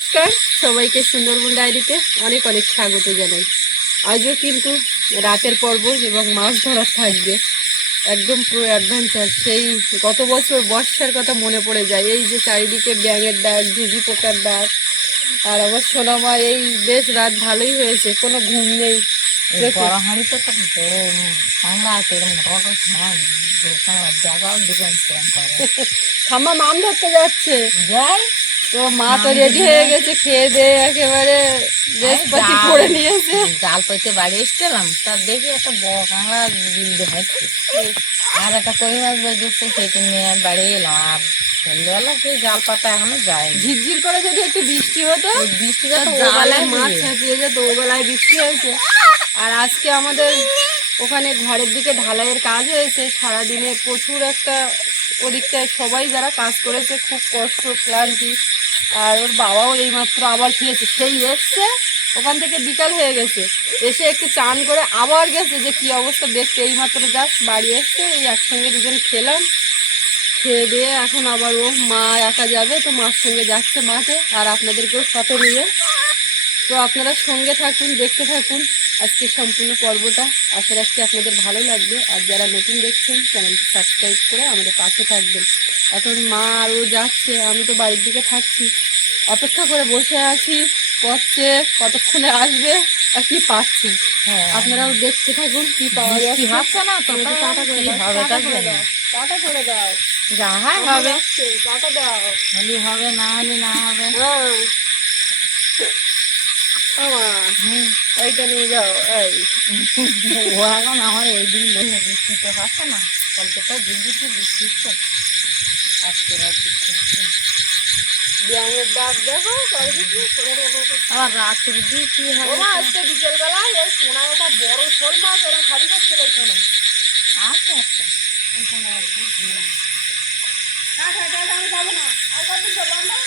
নমস্কার, সবাইকে সুন্দরবন ডায়েরিতে অনেক অনেক স্বাগত জানাই। আজও কিন্তু রাতের পর্ব এবং মাছ ধরার থাকবে, একদম পুরো অ্যাডভেঞ্চার। সেই গত বছর বর্ষার কথা মনে পড়ে যায়। এই যে চারিদিকে ব্যাঙের ডাক, ঝিঝি পোকার ডাক, আর আমার সোনামা এই বেশ রাত ভালোই হয়েছে, কোনো ঘুম নেই। ঠাম্মা মাম ধরতে যাচ্ছে, যাই তো মা তো রেডি হয়ে গেছে, খেয়ে দিয়ে একেবারে ড্রেসপাতি পরে নিয়েছে। জাল পাইতে বাড়ি এসছিলাম, তার দেখি একটা বড় কাঁকড়া বিল দেখাচ্ছে আর একটা কই মাছ বেজেছে, সেটা নিয়ে বাড়ি এলাম। আর সন্ধ্যেবেলা সেই জাল পাতা এখনো যায়। ঝিরঝির করে যদি একটু বৃষ্টি হতো, বৃষ্টিটা তো জালে মাছ ছাপিয়ে যেত, ও বেলায় বৃষ্টি হয়েছে। আর আজকে আমাদের ওখানে ঘরের দিকে ঢালাইয়ের কাজ হয়েছে, সারাদিনে প্রচুর একটা, ওদিকটায় সবাই যারা কাজ করেছে খুব কষ্ট, ক্লান্তি। আর ওর বাবাও এইমাত্র আবার ফিরেছে, সেই এসছে ওখান থেকে, বিকাল হয়ে গেছে, এসে একটু চান করে আবার গেছে যে কি অবস্থা দেখতে। এইমাত্র জাস্ট বাড়ি এসছে, এই একসঙ্গে দুজন খেলাম, খেয়ে দিয়ে এখন আবার ও মা একা যাবে, তো মার সঙ্গে যাচ্ছে মাঠে, আর আপনাদেরকেও সাথে নিয়ে। তো আপনারা সঙ্গে থাকুন, দেখতে থাকুন আজকে সম্পূর্ণ পর্বটা। আশা রাখছি আপনাদের ভালো লাগবে। আর যারা নতুন দেখছেন চ্যানেলটি সাবস্ক্রাইব করে আমাদের পাশে থাকবেন। এখন মা আর ও যাচ্ছে, আমি তো বাড়ির দিকে থাকছি, অপেক্ষা করে বসে আছি করছে কতক্ষণে আসবে আর কি পাচ্ছে। আপনারাও দেখতে থাকুন কি পাওয়া যাচ্ছে। টাটা করে দাও, টাটা করে দাও, যা হয় হবে, টাটা দাও, হলে হবে, না হলে না হবে। এইটা নিয়ে যাও। এই ও এখন আমার এই দিন বৃষ্টি তো হচ্ছে না, কালকে তো বৃষ্টি হচ্ছে, আজকে ব্যাঙের ডাক দেখো, আবার রাত্রে দিয়ে কি হবে। আজকে বিকেল বেলায় এই সোনা একটা বড় শোল মাছ ওরা খালি খাচ্ছিল। সোনা আচ্ছা আচ্ছা, আমি যাবো না, আর কদিন যাবো আমরা।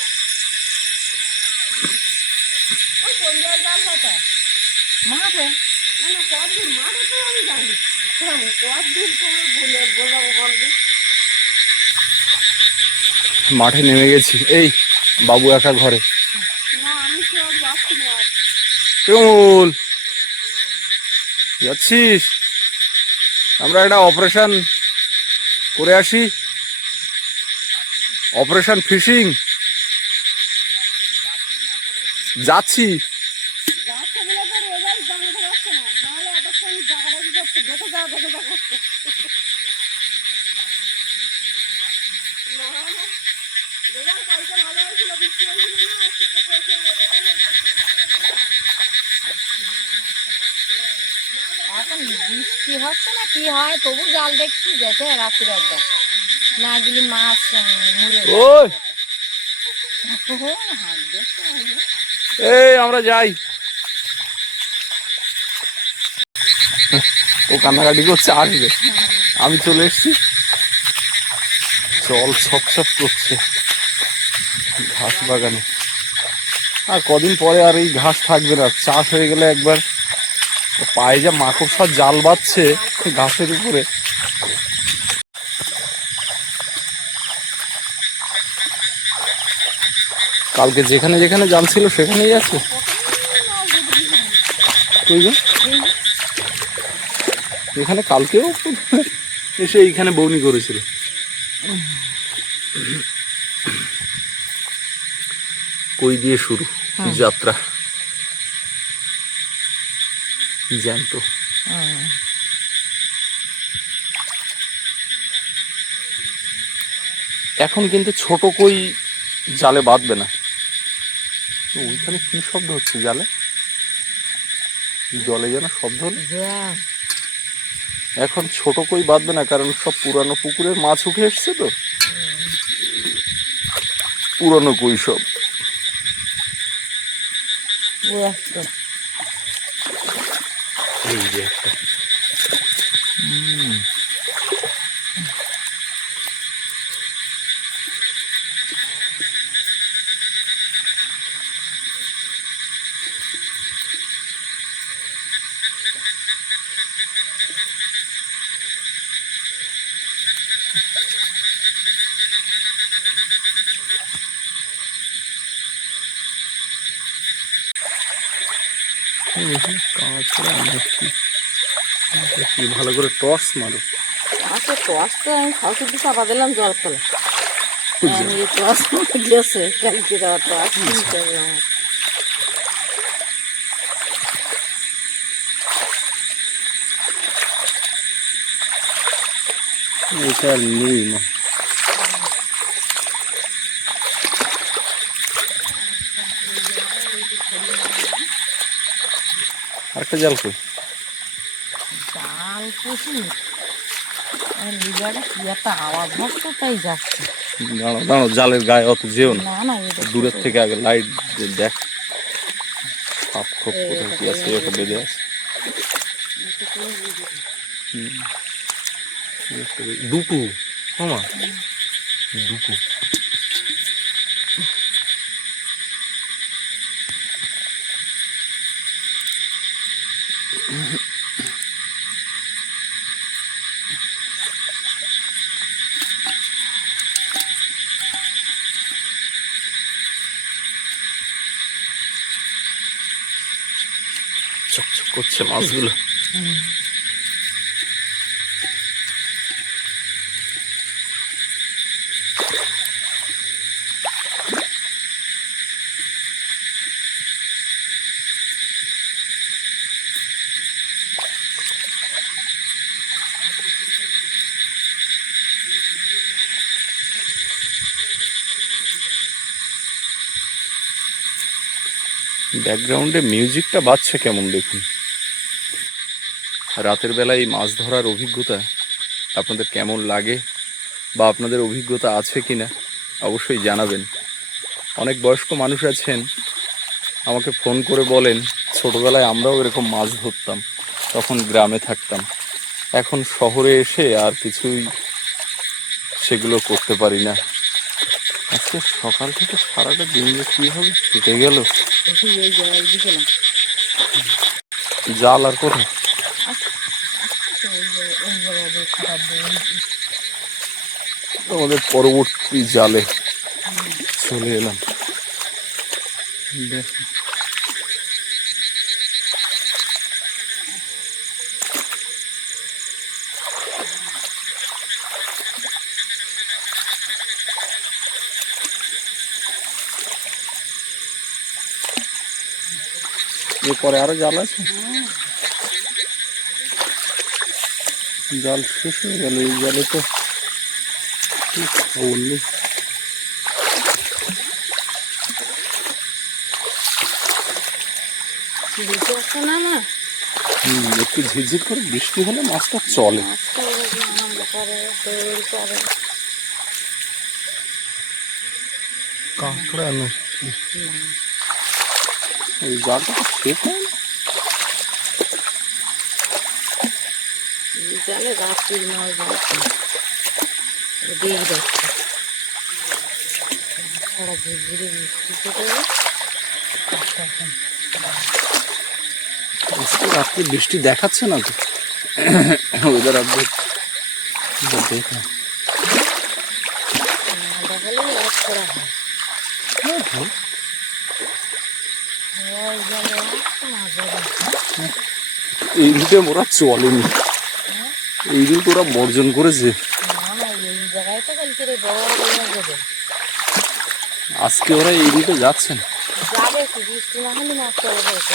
ওই সন্ধ্যার জাল পাতা মাঠে, না কতদূর মাঠে তো আমি জানি, কতদূর তোমার বোঝাবো বলবি। মাঠে নেমে গেছি, এই বাবু একা ঘরে। না আমি সব যাচ্ছি না। কেমন যাচ্ছিস? আমরা একটা অপারেশন করে আসি, অপারেশন ফিশিং যাচ্ছি। এখন বৃষ্টি হচ্ছে না কি হয়, তবু জাল দেখছি যেতে রাত্রির একবার না গেলে মাছ মরে ওই এই আমরা যাই। ও কান্নাকাটি করছে, আসবে। আমি চলে এসছি, জল ছপ ছপ করছে ঘাস বাগানে। আর কদিন পরে আর এই ঘাস থাকবে না, চাষ হয়ে গেলে একবার পায়ে যা মাকড়সার জাল বাঁধছে ঘাসের উপরে। কালকে যেখানে যেখানে জাল ছিল সেখানেই আছে। এখানে কালকেও এসে এইখানে বৌনি করেছিল। কই দিয়ে শুরু যাত্রা জ্যান্ত। এখন কিন্তু ছোট কই জালে বাঁধবে না। ওইখানে কি শব্দ হচ্ছে জালে? জলে যেন শব্দ হলো। এখন ছোট কই বাঁধবে না, কারণ সব পুরানো পুকুরের মাছ উঠে এসছে তো, পুরানো কই সব। এই যে একটা কাঁচড়া নাকি? দেখি ভালো করে টর্চ মারো। আচ্ছা টস তো আমি খাওয়া দিয়ে চাপা দিলাম জল তোলা আমি টস গেছে কালকে দেওয়া টস কিনতে হবে আমার এটা আর নেই না। আরেকটা জাল কই? জাল পুষি লিগাটা কি একটা আওয়াজ হচ্ছে তাই যাচ্ছে দাঁড়াও দাঁড়াও, জালের গায়ে অত যেও না, না না এটা দূরের থেকে আগে লাইট দেখ। সাপ খোপ কোথায় কি আছে, একটা বেঁধে আছে। দুটো মামা, দুটো চকচক করছে মাছগুলো। ব্যাকগ্রাউন্ডে মিউজিকটা বাজছে কেমন দেখুন। রাতের বেলায় এই মাছ ধরার অভিজ্ঞতা আপনাদের কেমন লাগে বা আপনাদের অভিজ্ঞতা আছে কিনা অবশ্যই জানাবেন। অনেক বয়স্ক মানুষ আছেন আমাকে ফোন করে বলেন ছোটবেলায় আমরাও এরকম মাছ ধরতাম, তখন গ্রামে থাকতাম, এখন শহরে এসে আর কিছুই সেগুলো করতে পারি না। আজকে সকাল থেকে সারাটা দিন যে কীভাবে কেটে গেল। এই জাল দিছিলাম জাল আর কোথায়? আমাদের পরবর্তী জালে চলে এলাম। দেখ এরপরে আরো জাল আছে, জাল শেষ হয়ে গেল। এই জালে তো বললি বেঁচে আসছে না না একটু ঝিরঝির করে বৃষ্টি হলে মাছটা চলে। মাছটা এরকম হামলা করে দৌড় করে কাঁকড়া না, এই জালটা তো শেষ হয় না। এই জালে রাত্রির মাছ যাচ্ছে দিয়ে যাচ্ছে সারা ঝিরঝিরে বৃষ্টি কেটে গেলে আজকে রাত্রে বৃষ্টি দেখাচ্ছে না তো, ওয়েদার আপডেট দেখা। না দেখালেও এক করা হয় ওই জালে একটা মাছ ধরে এই রুটে ওরা চলেনি, এই রুট ওরা বর্জন করেছে। না না এই জায়গায় তো কালকে রে বড় বড় মাছ যাবে আজকে ওরা এই রুটে যাচ্ছে না। যাবে কি বৃষ্টি না হলে মাছ চলে যাবে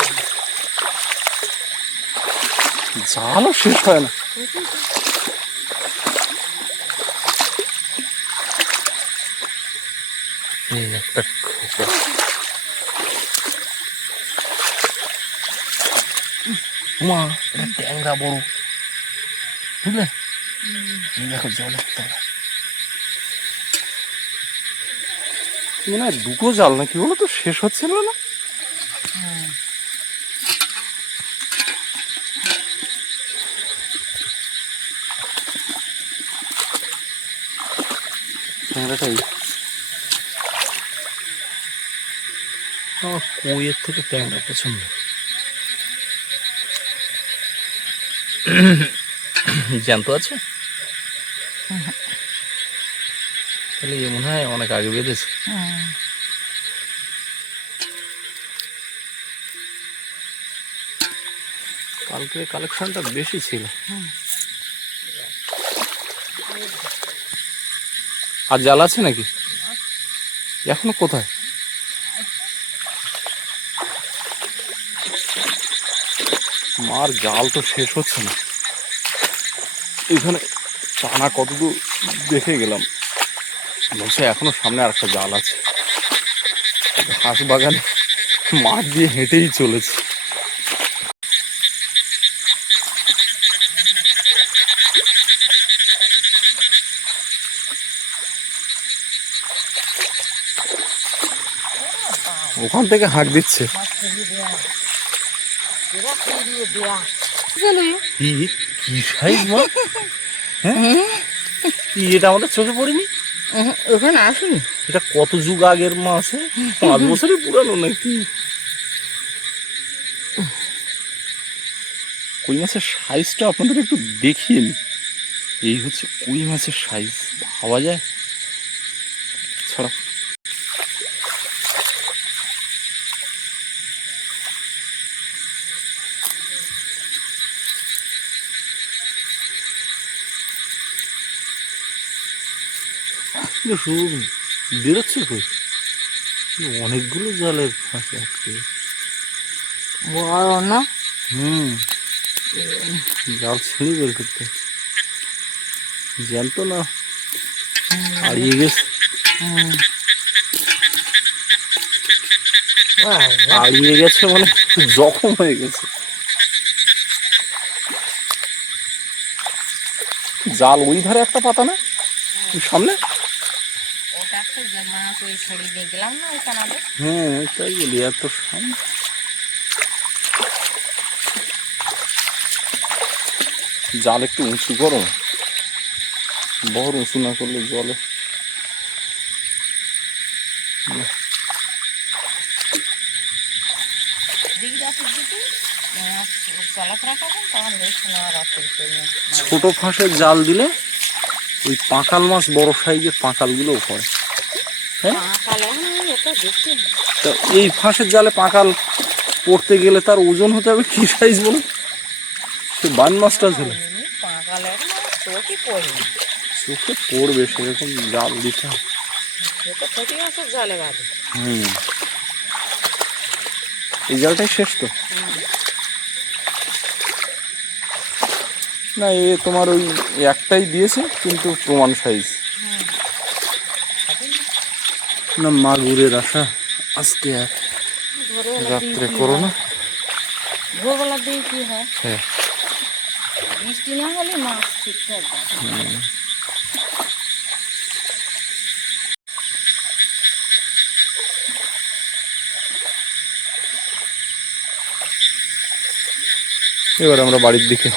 জালও শেষ হয় না। এই একটা খোকা, মা এটা ট্যাংরা বড়, বুঝলে? দেখো জলের তলা মনে হয় দুটো জাল নাকি বলো তো, শেষ হচ্ছিল না। ট্যাংরাটাই আমার কইয়ের থেকে ট্যাংরা পছন্দ। জ্যান্ত আছে তাহলে এ মনে হয় অনেক আগে বেঁধেছে। কালকে কালেকশনটা বেশি ছিল। আর জাল আছে নাকি এখনো? কোথায়? মার জাল তো শেষ হচ্ছে না। এখানে টানা কতদূর দেখে গেলাম, বলছে এখনো সামনে আর একটা জাল আছে। হাঁস বাগানে মাঠ দিয়ে হেঁটেই চলেছে। ওখান থেকে হাঁক দিচ্ছে। কি কি সাইজ মা? হ্যাঁ, কি এটা আমাদের চোখে পড়েনি? ওখানে আসুনি। এটা কত যুগ আগের মাছ? 5 বছরের পুরানো নাকি? কই মাছের সাইজটা আপনাদের একটু দেখিয়ে নি। এই হচ্ছে কই মাছের সাইজ, ভাবা যায়? ছড়া বেরোচ্ছে কই? অনেকগুলো জালের ফাঁসে আটকে। বড় না? জাল ছিঁড়ে বের করতে জ্যান্ত না, হারিয়ে গেছে। হারিয়ে গেছে মানে জখম হয়ে গেছে। জাল ওই ধারে একটা পাতা না সামনে? ওটা তো মাছ ওই ছড়ি দিয়ে গেলাম না ওই কানাডে। হ্যাঁ তাই বলি, এত সামনে। জাল একটু উঁচু করো, বড় উঁচু না করলে জলে ছোট ফাঁসের জাল দিলে ওই পাঁকাল মাছ, বড় সাইজের পাঁকাল গুলোও পড়ে। হ্যাঁ, তা এই ফাঁসের জালে পাঁকাল পড়তে গেলে তার ওজন হতে হবে কি সাইজ বলো? সে বান মাছটা ছিল চোখে পড়বে সেরকম জাল দিতে হবে। এই জালটাই শেষ তো না? এ তোমার ওই একটাই দিয়েছে কিন্তু প্রমাণ সাইজ না। মাগুরের আশা আজকে আর রাত্রে করো না। ভোরবেলা দিয়ে কি হয়, হ্যাঁ, বৃষ্টি না হলে মাছ ঠিকঠাক। এবার আমরা বাড়ির দিকে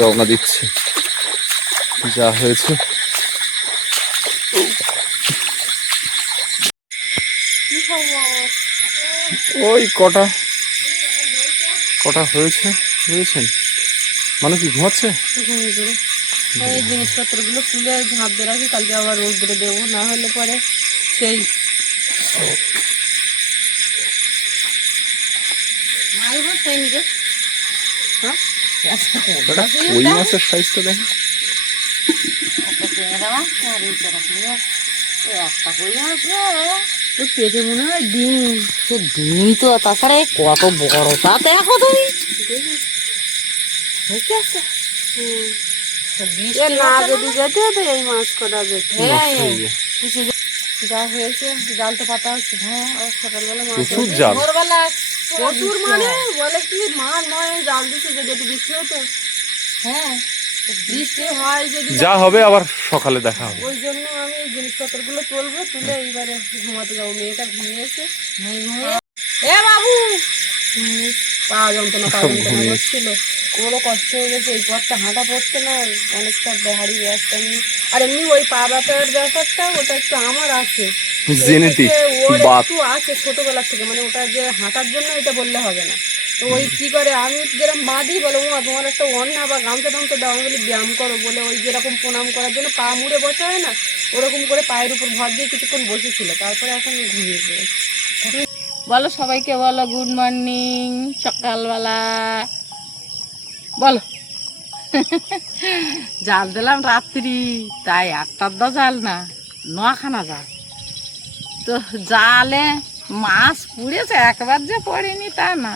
রওনা দিচ্ছি। যা হয়েছে ওই কটা কটা হয়েছে বুঝেছেন? মানে কি ঘুমাচ্ছে? এই জিনিসপত্রগুলো তুলে ঝাঁপ দিয়ে রাখি, কালকে আবার রোদ্রে দেবো, না হলে পরে সেই ওই মাছের সাইজটা দেখেন। পেটে মনে হয় ডিম। সে ডিম তো, তাছাড়া কত বড় তা দেখো তুমি। না যদি যেতে হতো এই মাছ কটা যেত। যা হয়েছে জাল তো পাতা হচ্ছে। হ্যাঁ, সকালবেলা মাছ প্রচুর জাল। ভোরবেলা প্রচুর মানে বলে কি মাছ নয় জাল দিচ্ছে যে যদি বৃষ্টি হতো। হ্যাঁ, বৃষ্টি হয় যদি যা হবে আবার সকালে দেখা হবে। ওই জন্য আমি এই জিনিসপত্রগুলো তুলবো, তুলে এইবারে ঘুমাতে যাবো। মেয়েটা ঘুমিয়েছে। এ বাবু, পা যন্ত্রণা করছিল, ওরও কষ্ট হয়ে গেছে। এই পথটা হাঁটা পড়ছে না, অনেকটা ভারী ব্যাসটা এমনি। আর এমনি ওই পা ব্যথার ব্যাপারটা ওটা একটু আমার আছে, জেনেটিক ওর বাত। একটু আছে ছোটবেলা থেকে। মানে ওটা যে হাঁটার জন্য এটা বললে হবে না। তো ওই কি করে আমি যেরকম বাঁধি, বলে ও তোমার একটা অন্যা বা গামছা টামছা দাও, আমি বলি ব্যায়াম করো বলে ওই যেরকম প্রণাম করার জন্য পা মুড়ে বসা হয় না, ওরকম করে পায়ের উপর ভর দিয়ে কিছুক্ষণ বসেছিল, তারপরে এখন ঘুমিয়ে পড়েছে। বলো সবাইকে, বলো গুড মর্নিং। সকালবেলা বলো। জাল দিলাম রাত্রি, তাই 8টা জাল না 9খানা জাল। তো জালে মাছ পুড়েছে, একবার যে পড়েনি তা না,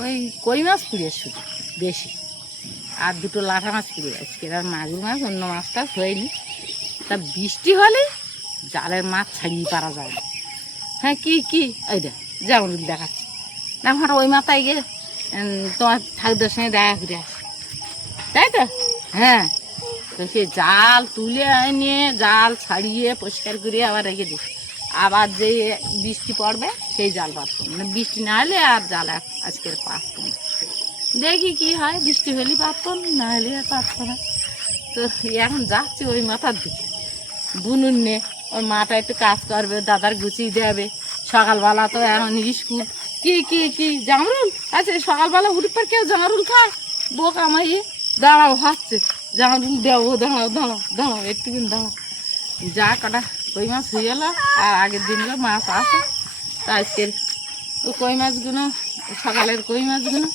ওই কই মাছ পুড়েছে শুধু বেশি, আর 2টো লাঠা মাছ পুড়ে আজকে, আর মাগুর মাছ অন্য মাছটা হয়নি। তা বৃষ্টি হলে জালের মাছ ছাড়িয়ে পারা যায় না। হ্যাঁ কি কি ওই দেখ যেমন দেখাচ্ছি, দেখো ওই মাথায় গিয়ে তোমার ঠাকুরদের সঙ্গে দেখা করে আসে, তাই তো? হ্যাঁ, তো সেই জাল তুলে এনে জাল ছাড়িয়ে পরিষ্কার করে আবার রেখে দিই, আবার যে বৃষ্টি পড়বে সেই জাল পাতবো, মানে বৃষ্টি না হলে আর জাল আজকের পাতবো না। দেখি কি হয়, বৃষ্টি হলে পাতবো, না হলে আর পাতবো না। তো এখন যাচ্ছি ওই মাথার দিকে, বুনুন নে ওই মাটা একটু কাজ করবে, দাদার গুছিয়ে দেবে, সকালবেলা তো এখন স্কুল। কি কি কি জামরুল আচ্ছা, সকালবেলা উঠে পর কেউ জামরুল খায়? বোক আমার দাঁড়াও হাসছে, জামরুল দেবো, দাঁড়াও দাঁড়াও দাঁড়াও একটুখানি দাঁড়াও। যা কটা কই মাছ হয়ে গেলো, আর আগের দিনগুলো মাছ আছে, তা আজকের ওই কই মাছগুলো, সকালের কই মাছগুলো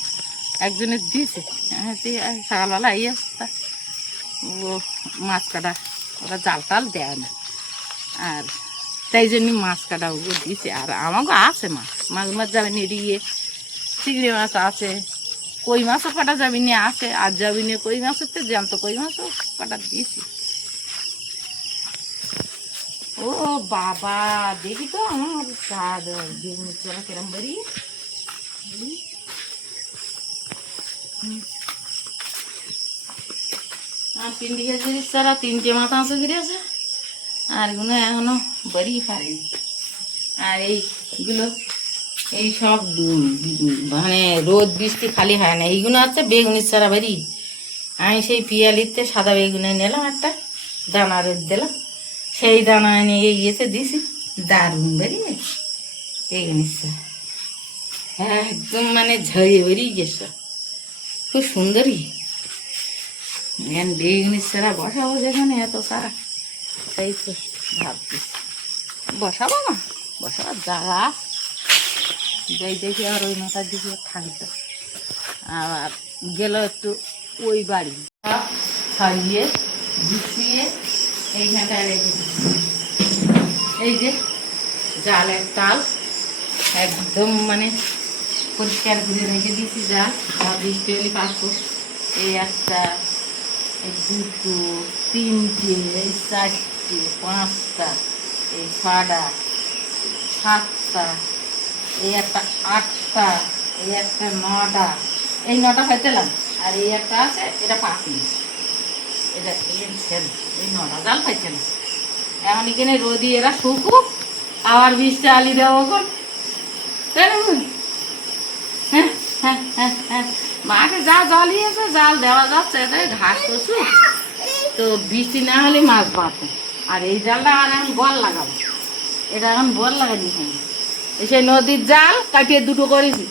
একজনের দিয়েছে। হ্যাঁ সকালবেলা এই আসতা ও মাছ কাটা, ওরা জাল টাল দেয় না, আর তাই জন্য মাছ কাটা ওগুলো দিয়েছে। আর আমাকে আছে মাছ, মাছ মাছ যাবে নিয়ে দিয়ে, চিংড়ি মাছ আছে, কই মাছও কাটা যাবি নিয়ে আছে, আর যাবি নিয়ে কই মাছের তো জ্যান্ত কই মাছও কাটা দিয়েছি। ও বাবা, দেখি তো আমার স্বাদ বেগুন চলা কিরম বাড়ি। আর 3 কেজির সারা 3টে মাথা আছে গিয়েছে, আর এগুলো এখনো বাড়িয়ে পারেনি। আর এইগুলো এই সব মানে রোদ বৃষ্টি খালি হয় না, এইগুলো আছে বেগুনির সারা বাড়ি। আমি সেই পিয়ালিতে সাদা বেগুনে নিলাম একটা, দানা রোদ দিলাম, সেই দানা নিয়ে ইয়েতে দিছি, দারুণ বেরিয়ে বেগুনির সারা একদম মানে ঝরিয়ে বেরিয়ে গেছে, খুব সুন্দরই। এখন বেগুনির সারা বসাবো যেখানে এত সারা, তাই তো ভাবছিস বসাবো না, বসাবার জায়গা যাই দেখি। আর ওই মাথার দিকে থাকতো, আবার গেল একটু ওই বাড়ি ছাড়িয়ে গুছিয়ে এইখানটায় রেখে দিচ্ছি। এই যে জালের তাল একদম মানে পরিষ্কার করে রেখে দিয়েছি, জাল আর বৃষ্টি হলে পাবো। এই একটা, এই 2টো, 3টে, এই 4টে, 5টা, এই 6টা, 7টা, এই একটা 8টা, এই একটা 9টা, এই 9টা পাইতেলাম, আর এই একটা আছে এটা পাখিনি, এটা এই 9টা জাল পাইছে না। এখন এখানে রোদি এরা শুকুক, আবার বৃষ্টি আলি দেবো এখন, তাই না? হ্যাঁ হ্যাঁ হ্যাঁ হ্যাঁ, মাঠে যা জল ইয়েছে জাল দেওয়া যাচ্ছে, ঘাস কচু তো বৃষ্টি না হলে মাছ বাঁচে। আর এই জালটা আমার এখন বল লাগাবো, এটা এখন বল লাগাই দিয়েছি, সেই নদীর জাল কাটিয়ে 2টো করেছি,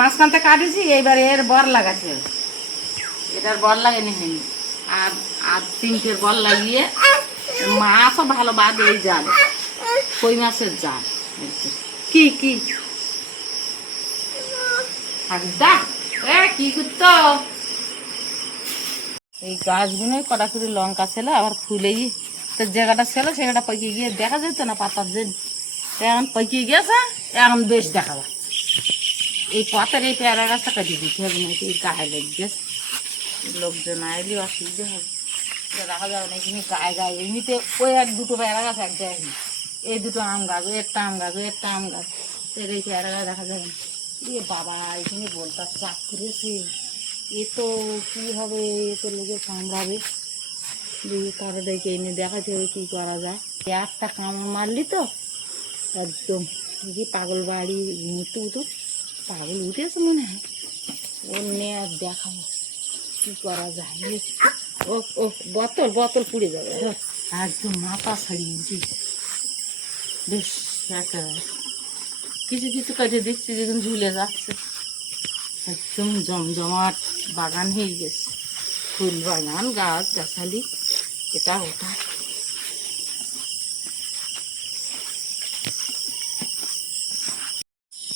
মাঝখানটা কাটিয়েছি, এইবার এর বর লাগাচ্ছি, এটার বর লাগাইনি হয়নি, আর আর 3টের বল লাগিয়ে মাছও ভালো বাদ। এই জাল কই মাছের জাল, কি কি কি করতো এই গাছগুলো কটা করে লঙ্কা ছিল, আবার ফুলে তো জায়গাটা ছিল সেটা পাকিয়ে গিয়ে দেখা যেত না পাতার দিন, এখন পাকিয়ে গেছে, এখন বেশ দেখা যাচ্ছে। এই পাতার এই পেয়ারা গাছটা কাটিয়ে দিতে হবে, নাকি গায়ে লেগে গেছে, লোকজন আইলে অসুবিধা হবে, রাখা যাবে না এখানে গায়ে গায়ে। এমনিতে ওই 1-2টো পেয়ারা গাছ এক জায়গায়, এই 2টো আম গাছ, ওই একটা আম গাছ, ওই একটা আম গাছ, এই পেয়ারা গাছ দেখা যাবে না। এ বাবা, এখানে বলটা চাপ করেছে, এ তো কী হবে, এ তো লোকে কামড়াবে, কারো ডেকে এনে দেখাতে হবে কী করা যায়। একটা কামড় মারলি তো একদম কি পাগল বাড়ি মৃত্যু পাগল উঠেছে মনে হয়, ওর নিয়ে আর দেখাবো কী করা যায়। ও ও বোতল বোতল পুড়ে যাবে, একদম মাথা ছাড়িয়ে উঠি বেশ একটা কিছু কিছু কাজে দেখছি যেদিন ঝুলে যাচ্ছে, একদম জমজমাট বাগান হয়ে গেছে, ফুল বাগান, গাছ গাছালি, এটা ওটা।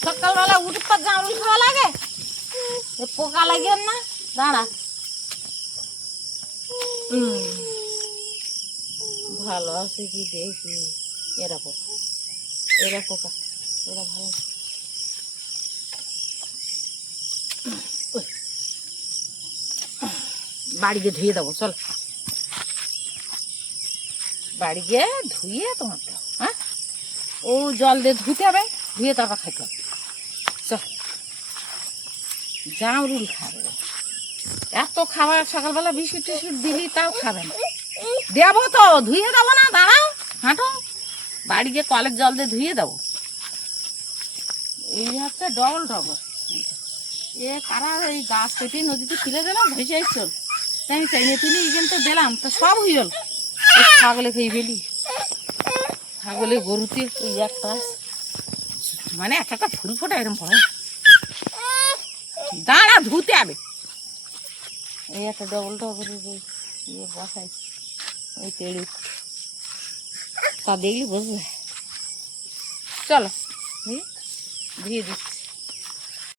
সকালবেলা উঠে পর জামরুল খাওয়া লাগে, এ পোকা লাগেন না, দাঁড়া। ভালো আছে কি দেখি। এরা পোকা, এরা পোকা, এরা ভালো। বাড়ি গিয়ে ধুয়ে দেবো, চল বাড়ি গিয়ে ধুয়ে তোমার দেবো। হ্যাঁ, ও জল দিয়ে ধুতে হবে, ধুয়ে তারপর খাইতে হবে। চল, জামরুল খাবে, এত খাবার সকালবেলা বিস্কুট টিস্কুট দিলি তাও খাবে না। দেবো তো, ধুয়ে দেবো না, দাঁড়াও, হাঁটো, বাড়ি গিয়ে কলের জল দিয়ে ধুয়ে দেবো। এই হচ্ছে ডবল ডবল। এ কারা এই গাছ কেটে নদীতে ফেলে দিলাম, ভেসে চল, তাই আমি চাইনে তুলি এখান তো দিলাম, তো সব হইল। ছাগলে খেয়ে ফেলি, ছাগলে গরুতে ওই একটা মানে একটা ফুল ফোটা এরকম পড়ে। দাঁড়া, ধুতে হবে। এই একটা ডবল ডবল ইয়ে বসাইছি, ওই তেড়ি তা দেখলি বুঝবে। চলো ধুয়ে দিচ্ছি।